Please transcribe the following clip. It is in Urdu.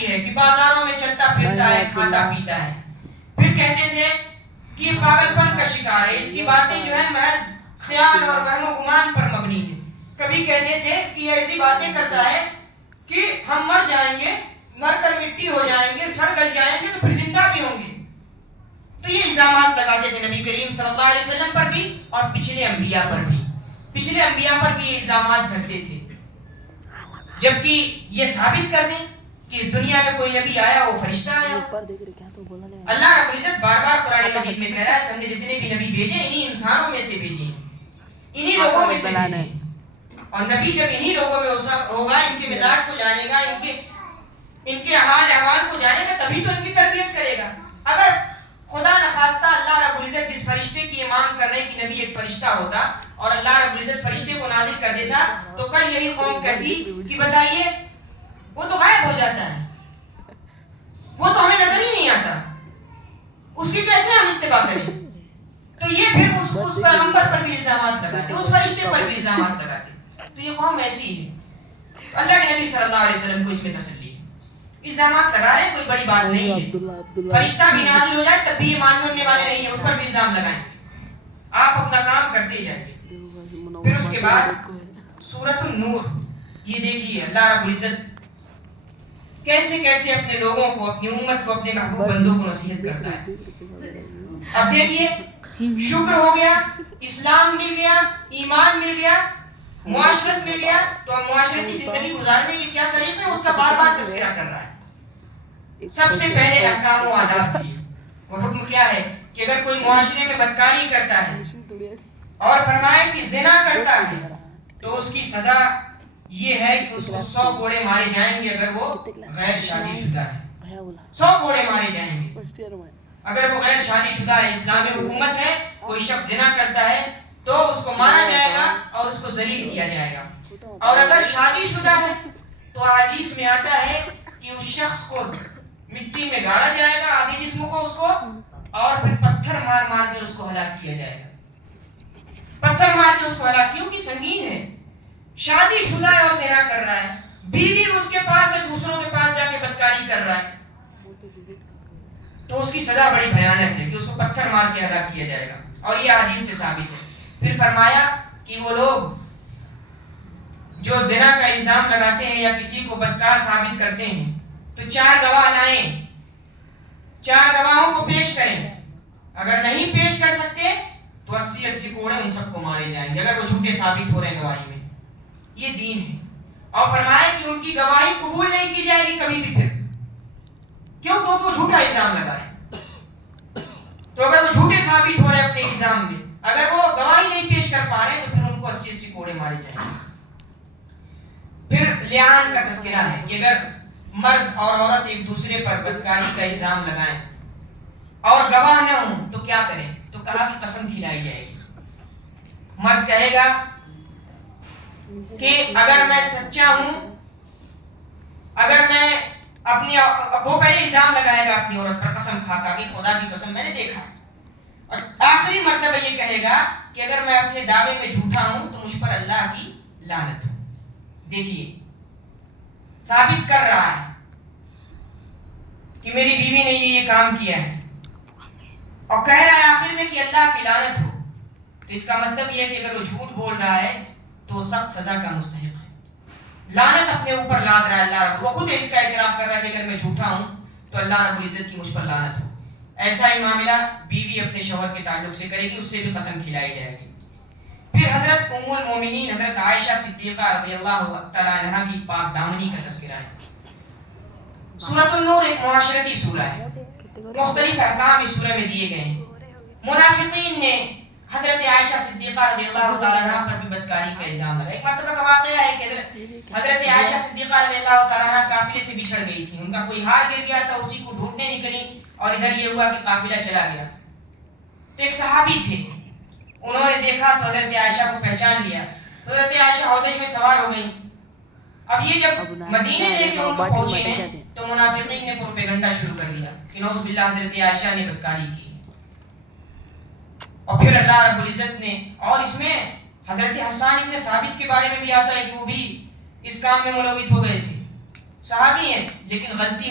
ہی ہے کہ بازاروں میں چلتا پھرتا ہے، کھاتا پیتا ہے. پھر کہتے تھے کہ یہ پاگل پن کا شکار ہے، اس کی باتیں جو ہے محض خیال اور وہم و گمان پر مبنی ہے. کبھی کہتے تھے کہ یہ ایسی باتیں کرتا ہے کہ ہم مر جائیں گے، مر کر مٹی ہو جائیں گے، سڑ گل جائیں گے تو پھر زندہ بھی ہوں گے. تو یہ الزامات لگاتے تھے نبی کریم صلی اللہ علیہ وسلم پر بھی اور پچھلے انبیاء پر بھی. پچھلے انبیاء پر بھی یہ الزامات دھرتے تھے، جبکہ یہ ثابت کر دیں کہ اس دنیا میں کوئی نبی آیا وہ فرشتہ آیا. اللہ رب العزت بار بار قرآن مجید میں کہہ رہا ہے کہ ہم نے جتنے بھی نبی بھیجے انہی انسانوں میں سے بھیجے ہیں، انہی لوگوں میں سے بھیجے ہیں. اور نبی جب انہی لوگوں میں ہوگا، ان کے مزاج کو جانے گا، ان کے حال احوال کو جانے گا، تبھی تو ان کی تربیت کرے گا. اگر خدا نخواستہ اللہ رب العزت جس فرشتے کی یہ مانگ کر رہے ہیں کہ نبی ایک فرشتہ ہوتا اور اللہ رب العزت فرشتے کو نازل کر دیتا، تو کل یہی قوم کہتی کہ بتائیے وہ تو غائب ہو جاتا ہے، وہ تو ہمیں نظر ہی نہیں آتا، اس کی کیسے ہم اتباع کریں. تو یہ پھر اس پیغمبر پر بھی الزامات لگاتے، اس فرشتے پر بھی الزامات لگاتے. تو یہ قوم ایسی ہے. اللہ کے نبی صلی اللہ علیہ وسلم کو اس میں تسلی ہے. الزامات لگا رہے ہیں، کوئی بڑی بات نہیں ہے. فرشتہ بھی نازل ہو جائے تب بھی یہ ماننے والے نہیں ہیں، اس پر بھی الزام لگائیں. آپ اپنا کام کرتے جائیں. پھر اس کے بعد سورۃ النور، یہ دیکھیے اللہ رب العزت کیسے کیسے اپنے لوگوں کو، اپنی امت کو، اپنے محبوب بندوں کو نصیحت کرتا ہے. اب دیکھیے، شکر ہو گیا، اسلام مل گیا، ایمان مل گیا، معاشرت مل گیا، تو اب معاشرتی زندگی گزارنے کے کیا طریقے ہیں اس کا بار بار تذکرہ کر رہا ہے. سب سے پہلے احکام و آداب دیے. وہ حکم کیا ہے کہ اگر کوئی معاشرے میں بدکاری کرتا ہے اور فرمائے کہ زنا کرتا ہے تو اس کی سزا یہ ہے کہ اس کو 100 کوڑے مارے جائیں گے اگر وہ غیر شادی شدہ ہے. 100 کوڑے مارے جائیں گے اگر وہ غیر شادی شدہ ہے. اسلامی حکومت ہے، کوئی شخص زنا کرتا ہے تو اس کو مارا جائے گا اور اس کو ذلیل کیا جائے گا. اور اگر شادی شدہ ہے تو حدیث میں آتا ہے کہ اس شخص کو مٹی میں گاڑا جائے گا، آدھی جسم کو اس کو، اور پھر پتھر مار مار کر اس کو ہلاک کیا جائے گا. پتھر مار کے اس کو ہلاک، کیونکہ سنگین ہے. شادی شدہ ہے اور زنا کر رہا ہے، بیوی اس کے پاس ہے، دوسروں کے پاس جا کے بدکاری کر رہا ہے، تو اس کی سزا بڑی بھیانک ہے کہ اس کو پتھر مار کے ہلاک کیا جائے گا. اور یہ حدیث سے ثابت ہے. پھر فرمایا کہ وہ لوگ جو زنا کا الزام لگاتے ہیں یا کسی کو بدکار ثابت کرتے ہیں تو 4 گواہ لائیں، 4 گواہوں کو پیش کریں. اگر نہیں پیش کر سکتے تو 80 کوڑے ان سب کو مارے جائیں گے اگر وہ جھوٹے ثابت ہو رہے ہیں گواہی میں. یہ دین ہے. اور فرمایا کہ ان کی گواہی قبول نہیں کی جائے گی کبھی بھی. پھر کیونکہ وہ جھوٹا الزام لگائے. تو اگر وہ جھوٹے ثابت ہو رہے ہیں اپنے الزام میں، اگر وہ گواہی نہیں پیش کر پا رہے تو پھر ان کو 80 کوڑے مارے جائیں گے. پھر لیان کا تذکرہ ہے کہ اگر مرد اور عورت ایک دوسرے پر بدکاری کا الزام لگائیں اور گواہ نہ ہوں تو کیا کریں؟ تو کہا کہ قسم کھلائی جائے گی. مرد کہے گا کہ اگر میں سچا ہوں، اگر میں اپنی، وہ پہلے الزام لگائے گا اپنی عورت پر قسم کھا کھا کہ خدا کی قسم میں نے دیکھا، اور آخری مرتبہ یہ کہے گا کہ اگر میں اپنے دعوے میں جھوٹا ہوں تو مجھ پر اللہ کی لعنت ہو. دیکھیے ثابت کر رہا ہے کہ میری بیوی نے یہ کام کیا ہے اور کہہ رہا ہے آخر میں کہ اللہ کی لعنت ہو. تو اس کا مطلب یہ ہے کہ اگر وہ جھوٹ بول رہا ہے تو وہ سخت سزا کا مستحق ہے. لعنت اپنے اوپر لاد رہا ہے اللہ رب. وہ خود اس کا اعتراف کر رہا ہے کہ اگر میں جھوٹا ہوں تو اللہ رب العزت کی مجھ پر لعنت ہو. ایسا ہی معاملہ بیوی اپنے شوہر کے تعلق سے کرے گی، اس سے بھی قسم کھلائی جائے گی. پھر حضرت ام المومنین حضرت عائشہ صدیقہ رضی اللہ تعالی عنہا کی پاک دامنی کا تذکرہ ہے. سورۃ النور ایک معاشرتی سورہ ہے، مختلف احکام اس سورہ میں دیے گئے ہیں. منافقین نے حضرت عائشہ صدیقہ رضی اللہ تعالی عنہا پر بھی بدکاری کا الزام لگایا. ایک مرتبہ کا واقعہ ہے کہ حضرت عائشہ صدیقہ رضی اللہ تعالی عنہا قافلے سے بچھڑ گئی تھی. ان کا کوئی ہار گر گیا تھا، اسی کو ڈھونڈنے نکلی اور ادھر یہ ہوا کہ قافلہ چلا گیا. تو ایک صحابی تھے، انہوں نے دیکھا تو حضرت عائشہ کو پہچان لیا. تو حضرت عائشہ ہودج میں سوار ہو گئی. اب یہ جب مدینے لے کے ان کو پہنچے ہیں تو منافقین نے پروپیگنڈا شروع کر دیا کہ نعوذ باللہ حضرت عائشہ نے بدکاری کی. اور پھر اللہ رب العزت نے، اور اس میں حضرت حسان ابن ثابت کے بارے میں بھی آتا ہے کہ وہ بھی اس کام میں ملوث ہو گئے تھے. صحابی ہیں لیکن غلطی ہوئی